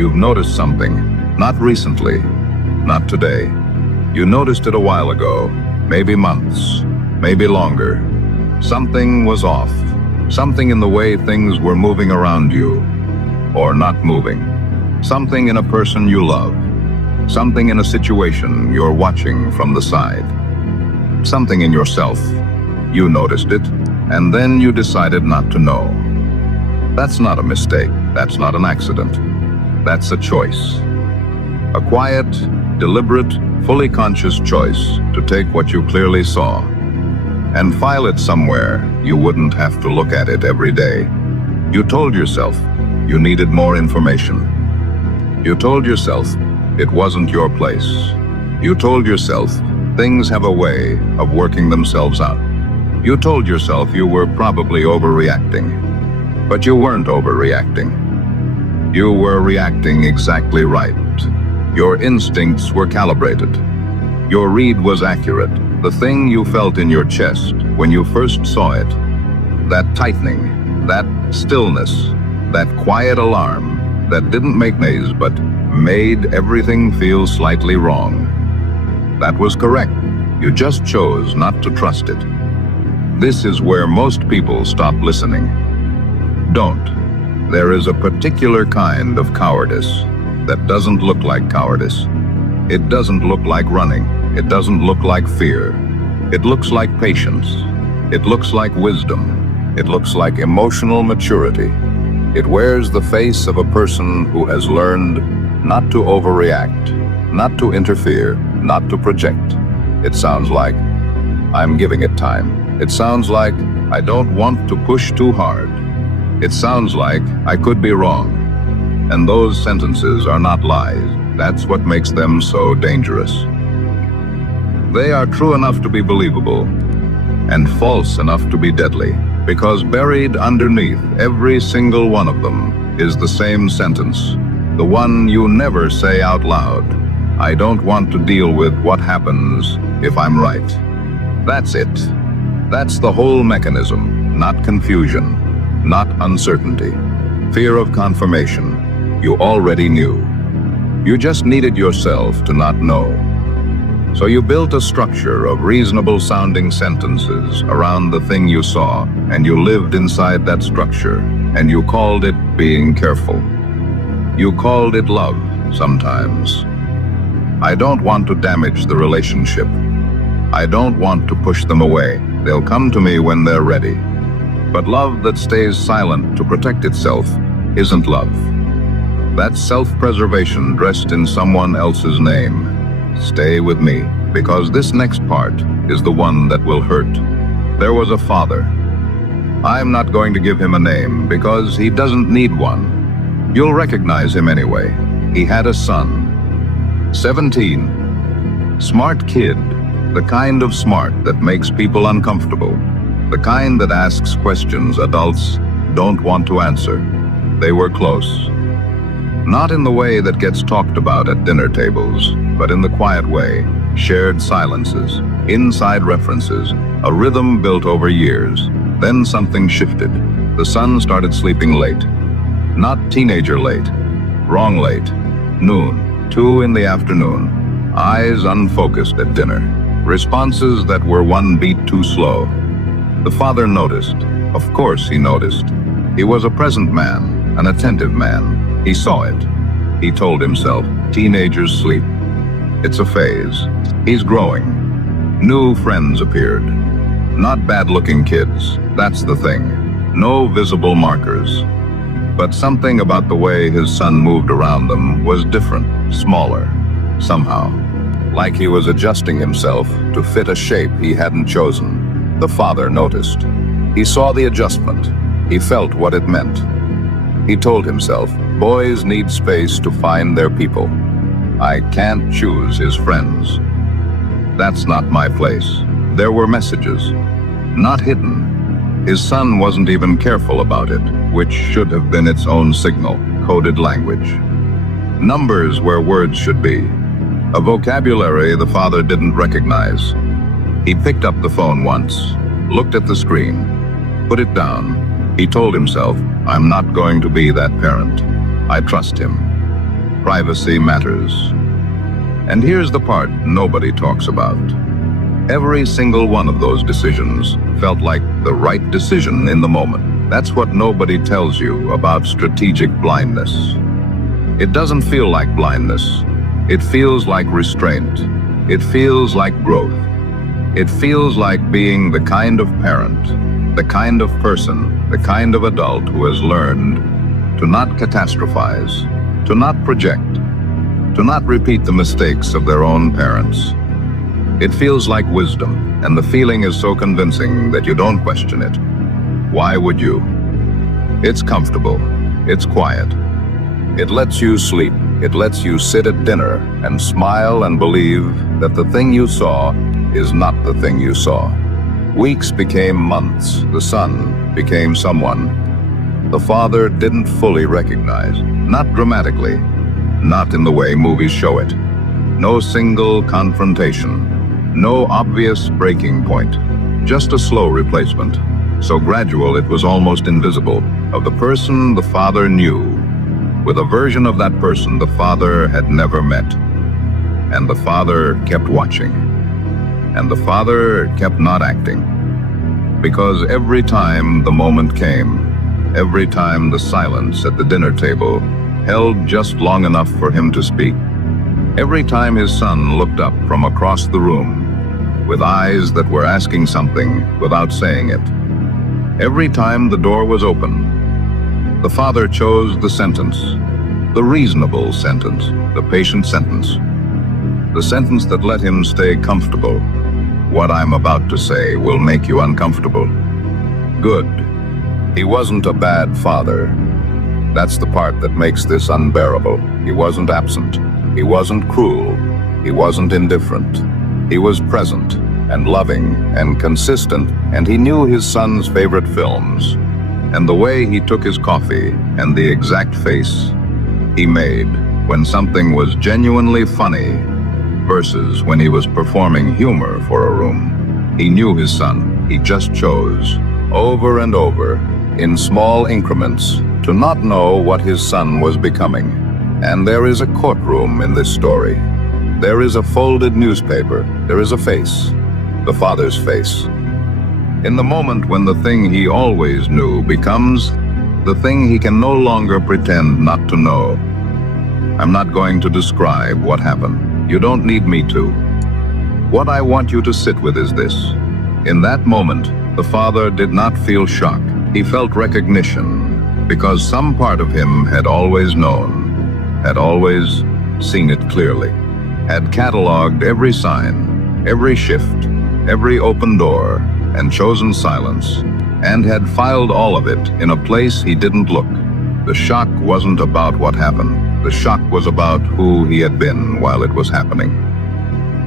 You've noticed something, not recently, not today. You noticed it a while ago, maybe months, maybe longer. Something was off, something in the way things were moving around you, or not moving. Something in a person you love, something in a situation you're watching from the side. Something in yourself. You noticed it, and then you decided not to know. That's not a mistake, that's not an accident. That's a choice. A quiet, deliberate, fully conscious choice to take what you clearly saw and file it somewhere you wouldn't have to look at it every day. You told yourself you needed more information. You told yourself it wasn't your place. You told yourself things have a way of working themselves out. You told yourself you were probably overreacting, but you weren't overreacting. You were reacting exactly right. Your instincts were calibrated. Your read was accurate. The thing you felt in your chest when you first saw it, that tightening, that stillness, that quiet alarm that didn't make noise but made everything feel slightly wrong. That was correct. You just chose not to trust it. This is where most people stop listening. Don't. There is a particular kind of cowardice that doesn't look like cowardice. It doesn't look like running. It doesn't look like fear. It looks like patience. It looks like wisdom. It looks like emotional maturity. It wears the face of a person who has learned not to overreact, not to interfere, not to project. It sounds like, I'm giving it time. It sounds like, I don't want to push too hard. It sounds like, I could be wrong. And those sentences are not lies. That's what makes them so dangerous. They are true enough to be believable and false enough to be deadly, because buried underneath every single one of them is the same sentence, the one you never say out loud. I don't want to deal with what happens if I'm right. That's it. That's the whole mechanism, not confusion, not uncertainty. Fear of confirmation. You already knew. You just needed yourself to not know. So you built a structure of reasonable-sounding sentences around the thing you saw, and you lived inside that structure, and you called it being careful. You called it love, sometimes. I don't want to damage the relationship. I don't want to push them away. They'll come to me when they're ready. But love that stays silent to protect itself isn't love. That's self-preservation dressed in someone else's name. Stay with me, because this next part is the one that will hurt. There was a father. I'm not going to give him a name because he doesn't need one. You'll recognize him anyway. He had a son. 17. Smart kid. The kind of smart that makes people uncomfortable. The kind that asks questions adults don't want to answer. They were close. Not in the way that gets talked about at dinner tables, but in the quiet way, shared silences, inside references, a rhythm built over years. Then something shifted. The son started sleeping late. Not teenager late, wrong late. Noon, 2 in the afternoon. Eyes unfocused at dinner. Responses that were one beat too slow. The father noticed. Of course he noticed. He was a present man, an attentive man. He saw it. He told himself, teenagers sleep. It's a phase. He's growing. New friends appeared. Not bad-looking kids, that's the thing. No visible markers. But something about the way his son moved around them was different, smaller, somehow. Like he was adjusting himself to fit a shape he hadn't chosen. The father noticed. He saw the adjustment. He felt what it meant. He told himself, boys need space to find their people. I can't choose his friends. That's not my place. There were messages, not hidden. His son wasn't even careful about it, which should have been its own signal, coded language. Numbers where words should be. A vocabulary the father didn't recognize. He picked up the phone once, looked at the screen, put it down. He told himself, I'm not going to be that parent. I trust him. Privacy matters. And here's the part nobody talks about. Every single one of those decisions felt like the right decision in the moment. That's what nobody tells you about strategic blindness. It doesn't feel like blindness. It feels like restraint. It feels like growth. It feels like being the kind of parent, the kind of person, the kind of adult who has learned to not catastrophize, to not project, to not repeat the mistakes of their own parents. It feels like wisdom, and the feeling is so convincing that you don't question it. Why would you? It's comfortable. It's quiet. It lets you sleep. It lets you sit at dinner and smile and believe that the thing you saw is not the thing you saw. Weeks became months. The son became someone the father didn't fully recognize. Not dramatically. Not in the way movies show it. No single confrontation. No obvious breaking point. Just a slow replacement. So gradual it was almost invisible. Of the person the father knew, with a version of that person the father had never met. And the father kept watching. And the father kept not acting. Because every time the moment came, every time the silence at the dinner table held just long enough for him to speak, every time his son looked up from across the room with eyes that were asking something without saying it, every time the door was open, the father chose the sentence, the reasonable sentence, the patient sentence, the sentence that let him stay comfortable. What I'm about to say will make you uncomfortable. Good. He wasn't a bad father. That's the part that makes this unbearable. He wasn't absent. He wasn't cruel. He wasn't indifferent. He was present and loving and consistent, and he knew his son's favorite films, and the way he took his coffee, and the exact face he made when something was genuinely funny versus when he was performing humor for a room. He knew his son. He just chose, over and over, in small increments, to not know what his son was becoming. And there is a courtroom in this story. There is a folded newspaper. There is a face, the father's face. In the moment when the thing he always knew becomes the thing he can no longer pretend not to know. I'm not going to describe what happened. You don't need me to. What I want you to sit with is this. In that moment, the father did not feel shock. He felt recognition, because some part of him had always known, had always seen it clearly, had cataloged every sign, every shift, every open door, and chosen silence, and had filed all of it in a place he didn't look. The shock wasn't about what happened. The shock was about who he had been while it was happening.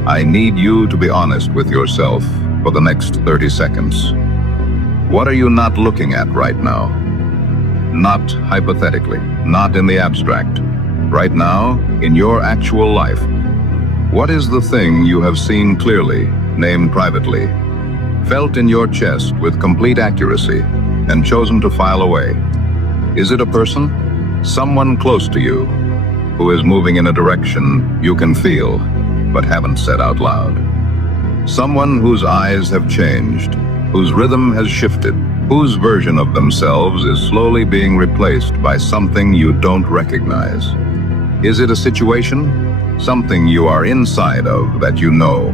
I need you to be honest with yourself for the next 30 seconds. What are you not looking at right now? Not hypothetically, not in the abstract. Right now, in your actual life. What is the thing you have seen clearly, named privately, felt in your chest with complete accuracy, and chosen to file away? Is it a person? Someone close to you, who is moving in a direction you can feel, but haven't said out loud? Someone whose eyes have changed, whose rhythm has shifted, whose version of themselves is slowly being replaced by something you don't recognize. Is it a situation? Something you are inside of that you know,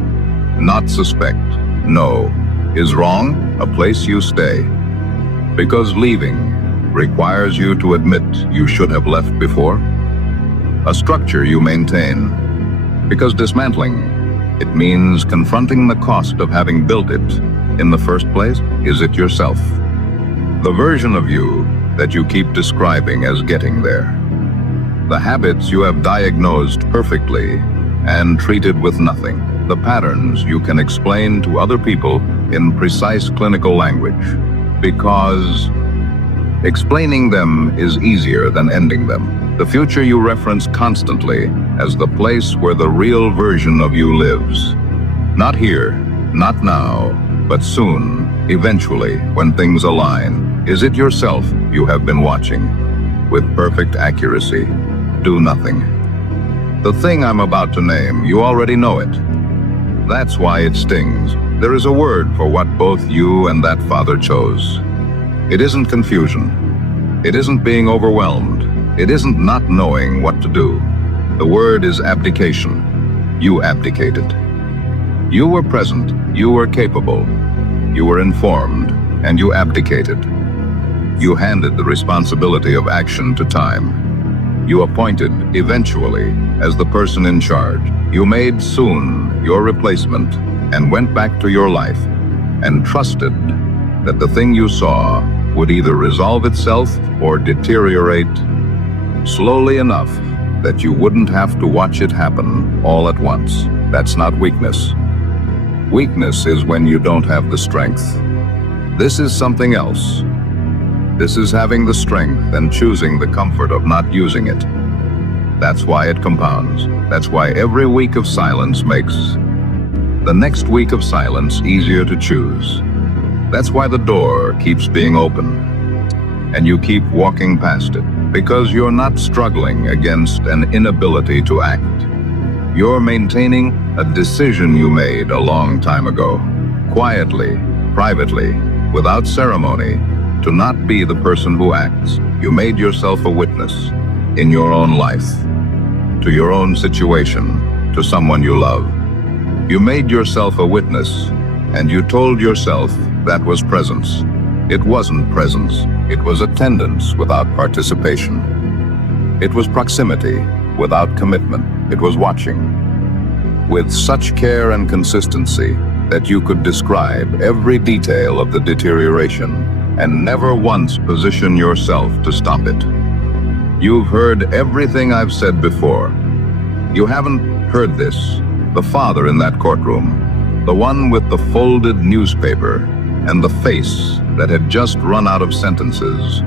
not suspect, know, is wrong, a place you stay. Because leaving requires you to admit you should have left before. A structure you maintain. Because dismantling, it means confronting the cost of having built it in the first place. Is it yourself? The version of you that you keep describing as getting there. The habits you have diagnosed perfectly and treated with nothing. The patterns you can explain to other people in precise clinical language. Because explaining them is easier than ending them. The future you reference constantly as the place where the real version of you lives. Not here, not now, but soon, eventually, when things align. Is it yourself you have been watching? With perfect accuracy. Do nothing. The thing I'm about to name, you already know it. That's why it stings. There is a word for what both you and that father chose. It isn't confusion. It isn't being overwhelmed. It isn't not knowing what to do. The word is abdication. You abdicated. You were present. You were capable. You were informed, and you abdicated. You handed the responsibility of action to time. You appointed, eventually, as the person in charge. You made soon your replacement and went back to your life and trusted that the thing you saw would either resolve itself or deteriorate slowly enough that you wouldn't have to watch it happen all at once. That's not weakness. Weakness is when you don't have the strength. This is something else. This is having the strength and choosing the comfort of not using it. That's why it compounds. That's why every week of silence makes the next week of silence easier to choose. That's why the door keeps being open and you keep walking past it, because you're not struggling against an inability to act. You're maintaining a decision you made a long time ago, quietly, privately, without ceremony, to not be the person who acts. You made yourself a witness in your own life, to your own situation, to someone you love. You made yourself a witness, and you told yourself that was presence. It wasn't presence. It was attendance without participation. It was proximity without commitment. It was watching with such care and consistency that you could describe every detail of the deterioration and never once position yourself to stop it. You've heard everything I've said before. You haven't heard this. The father in that courtroom, the one with the folded newspaper and the face that had just run out of sentences.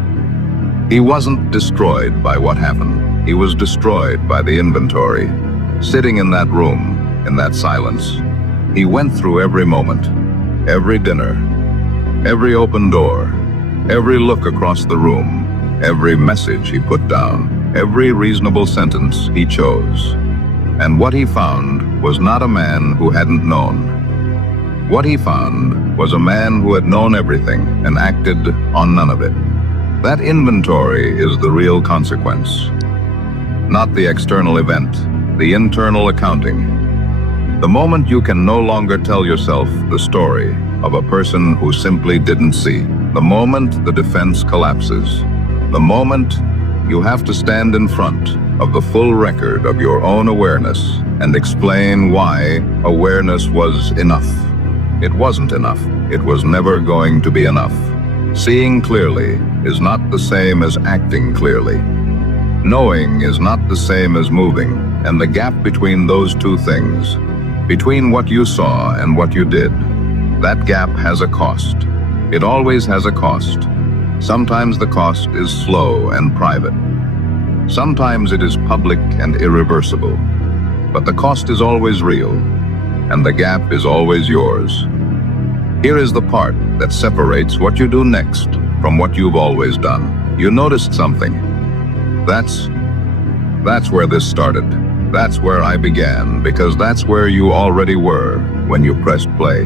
He wasn't destroyed by what happened. He was destroyed by the inventory. Sitting in that room, in that silence, he went through every moment, every dinner, every open door, every look across the room, every message he put down, every reasonable sentence he chose. And what he found was not a man who hadn't known. What he found was a man who had known everything and acted on none of it. That inventory is the real consequence, not the external event, the internal accounting. The moment you can no longer tell yourself the story of a person who simply didn't see, the moment the defense collapses, the moment you have to stand in front of the full record of your own awareness and explain why awareness was enough. It wasn't enough. It was never going to be enough. Seeing clearly is not the same as acting clearly. Knowing is not the same as moving, and the gap between those two things, between what you saw and what you did, that gap has a cost. It always has a cost. Sometimes the cost is slow and private. Sometimes it is public and irreversible. But the cost is always real, and the gap is always yours. Here is the part that separates what you do next from what you've always done. You noticed something. That's where this started. That's where I began, because that's where you already were when you pressed play.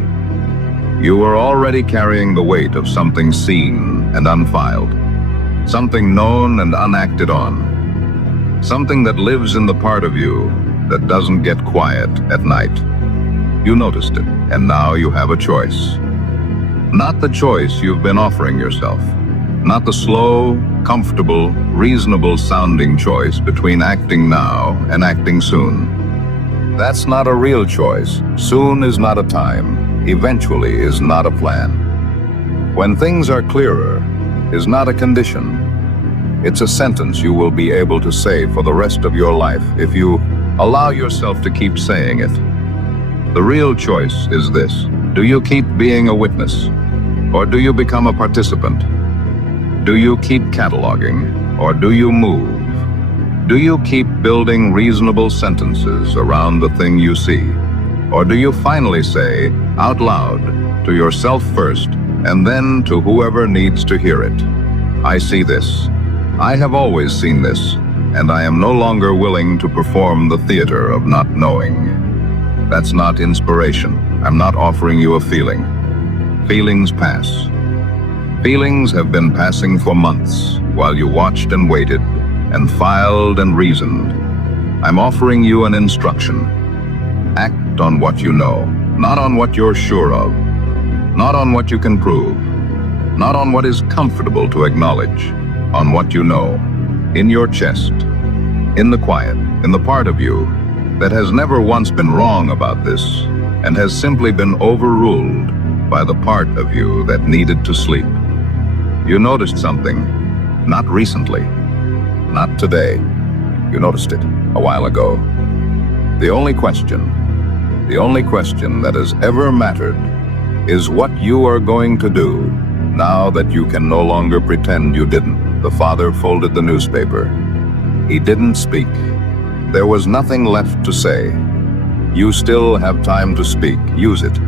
You were already carrying the weight of something seen and unfiled, something known and unacted on, something that lives in the part of you that doesn't get quiet at night. You noticed it, and now you have a choice. Not the choice you've been offering yourself. Not the slow, comfortable, reasonable-sounding choice between acting now and acting soon. That's not a real choice. Soon is not a time. Eventually is not a plan. When things are clearer is not a condition. It's a sentence you will be able to say for the rest of your life if you allow yourself to keep saying it. The real choice is this. Do you keep being a witness, or do you become a participant? Do you keep cataloging, or do you move? Do you keep building reasonable sentences around the thing you see? Or do you finally say, out loud, to yourself first, and then to whoever needs to hear it, I see this. I have always seen this, and I am no longer willing to perform the theater of not knowing. That's not inspiration. I'm not offering you a feeling. Feelings pass. Feelings have been passing for months while you watched and waited and filed and reasoned. I'm offering you an instruction. Act on what you know, not on what you're sure of, not on what you can prove, not on what is comfortable to acknowledge, on what you know, in your chest, in the quiet, in the part of you that has never once been wrong about this and has simply been overruled by the part of you that needed to sleep. You noticed something, not recently, not today. You noticed it a while ago. The only question that has ever mattered is what you are going to do now that you can no longer pretend you didn't. The father folded the newspaper. He didn't speak. There was nothing left to say. You still have time to speak. Use it.